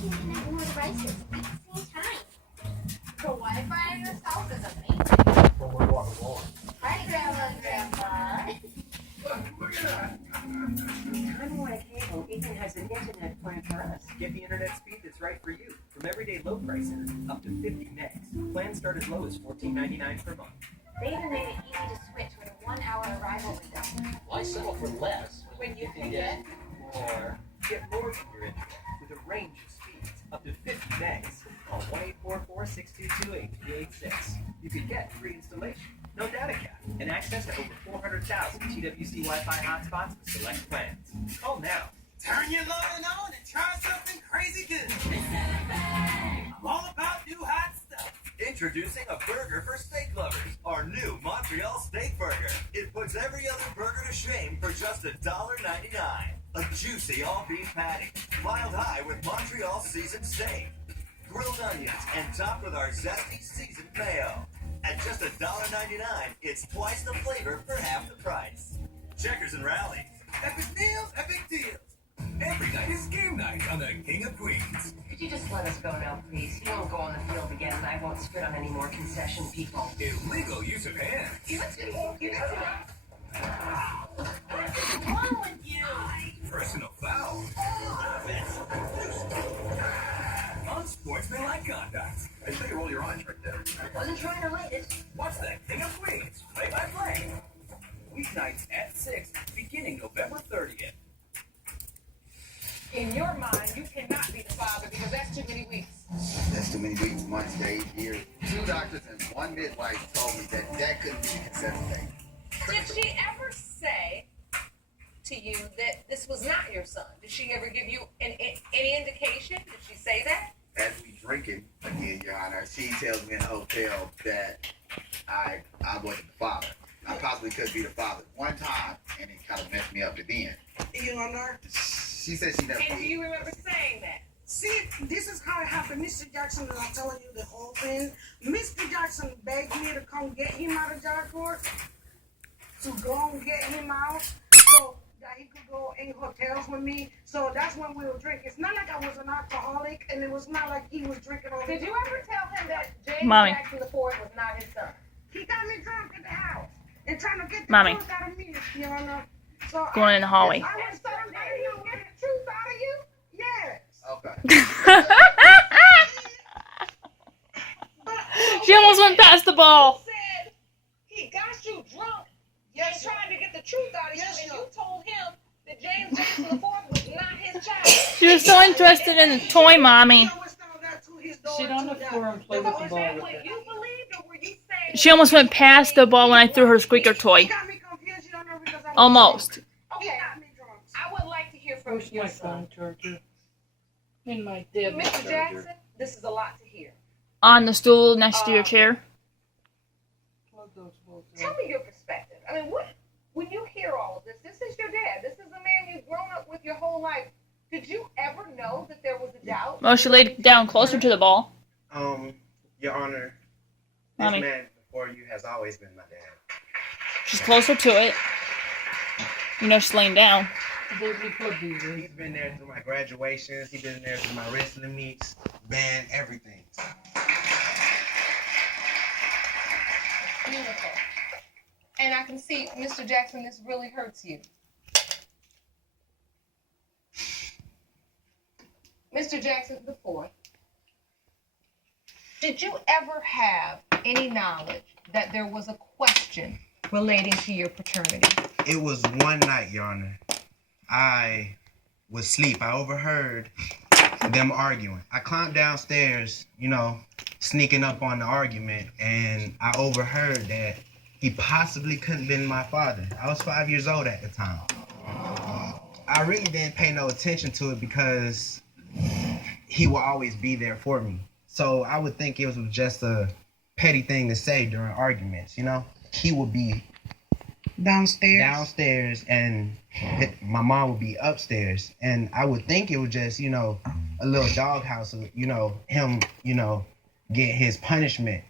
can connect more devices at the same time. The Wi-Fi in this house is amazing. Hi, Grandma and Grandpa. Look at that. Time Warner Cable even has an internet plan for us. Get the internet speed that's right for you. From everyday low prices, up to 50 megs. Plans start as low as $14.99 per month. They even made it easy to switch with a 1-hour arrival window. Why settle for less When you can get more? Get more from your internet with a range of speeds up to 50 megs. Call 1-844-622-8386. You could get free installation, no data cap, and access to over 400,000 TWC Wi-Fi hotspots with select plans. Call now. Turn your loving on and try something crazy good. I'm all about new hot stuff. Introducing a burger for steak lovers. Our new Montreal Steak Burger. It puts every other burger to shame for just $1.99. A juicy all-beef patty, piled high with Montreal seasoned steak, grilled onions, and topped with our zesty seasoned mayo. At just $1.99, it's twice the flavor for half the price. Checkers and Rallies. Epic meals, epic deals. Every night is game night on the King of Queens. Could you just let us go now, please? You won't go on the field again, and I won't spit on any more concession people. Illegal use of hands. What's wrong with you? Personal foul. Unsportsmanlike conduct. I say you roll your eyes right there. Wasn't trying to write it. Watch the King of Queens play-by-play. Weeknights at 6, beginning November 30th. In your mind, you cannot be the father because that's too many weeks. That's too many weeks, months, days, years. 2 doctors and 1 midwife told me that couldn't be a consent thing. Did she ever say to you that this was not your son? Did she ever give you any indication? Did she say that? As we drinking again, Your Honor, she tells me in the hotel that I wasn't the father. I possibly could be the father one time, and it kind of messed me up at the end. Your Honor, She said she never And do did. you remember saying that? see, this is how it happened. Mr. Jackson, and I'm telling you the whole thing. Mr. Jackson begged me to come get him out of Dark Court, to go and get him out, so that he could go in hotels with me. So that's when we would drink. It's not like I was an alcoholic, and it was not like he was drinking all the Did you time. ever tell him that James Mommy. Jackson IV was not his son? He got me drunk at the house and trying to get the Mommy. truth out of me, Your Honor. So Going in the hallway. I was telling him, Get the truth out of you? yes. Okay. She almost went past the ball. Said he got you drunk and tried to get the truth out of you, and you told him that James Jackson IV was not his child. She was so interested in the toy, Mommy. Sit on the floor and play with So is that what you believed, or were you saying? She almost went past the ball when I threw her squeaker toy. Almost. Okay, I would like to hear from your son. In my dead Mr. Jackson, this is a lot to hear. On the stool next to your chair. Tell me your perspective. I mean, when you hear all of this, this is your dad. This is a man you've grown up with your whole life. Did you ever know that there was a doubt? Well, she laid down closer to the ball. Your Honor, this Mommy. man before you has always been my dad. She's closer to it. You know she's laying down. He's been there through my graduations. He's been there through my wrestling meets, band, everything. Beautiful. And I can see, Mr. Jackson, this really hurts you. Mr. Jackson IV, did you ever have any knowledge that there was a question relating to your paternity? It was one night, Your Honor. I was asleep. I overheard them arguing. I climbed downstairs, sneaking up on the argument, and I overheard that he possibly couldn't have been my father. I was 5 years old at the time. I really didn't pay no attention to it because he will always be there for me. So I would think it was just a petty thing to say during arguments, He would be downstairs and my mom would be upstairs. And I would think it was just, a little doghouse of, him, get his punishment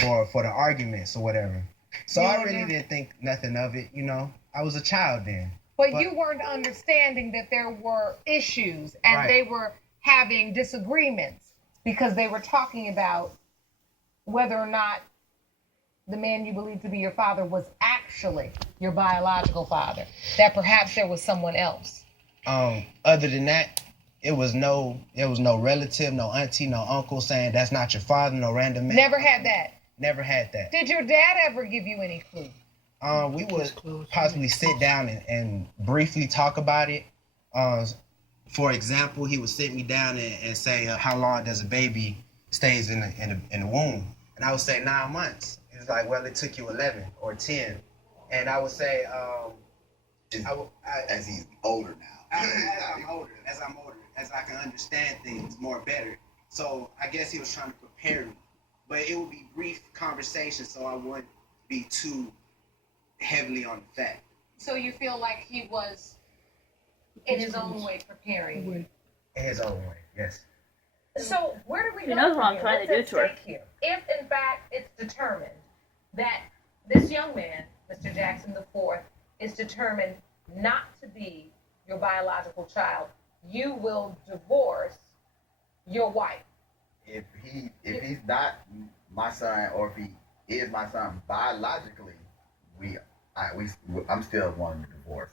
for the arguments or whatever. So I really didn't think nothing of it, I was a child then. But you weren't understanding that there were issues and Right. they were having disagreements because they were talking about whether or not the man you believe to be your father was actually your biological father, that perhaps there was someone else. Other than that, there was no relative, no auntie, no uncle saying that's not your father, no random man. Never had that. Never had that. Did your dad ever give you any clue? We would possibly sit down and briefly talk about it. For example, he would sit me down and say, how long does a baby stays in the womb? And I would say 9 months. He was like, well, it took you 11 or 10. And I would say, as he's older now. as I'm older, as I can understand things more better. So I guess he was trying to prepare me. But it would be brief conversation, so I wouldn't be too heavily on the fact. So you feel like he was, in his own way, preparing you? In his own way, yes. So where do we go? He knows what I'm from trying here? to do to her. What's at stake here? If, in fact, it's determined that this young man, Mr. Jackson IV, is determined not to be your biological child, you will divorce your wife. If he's not my son, or if he is my son biologically, I'm still wanting to divorce.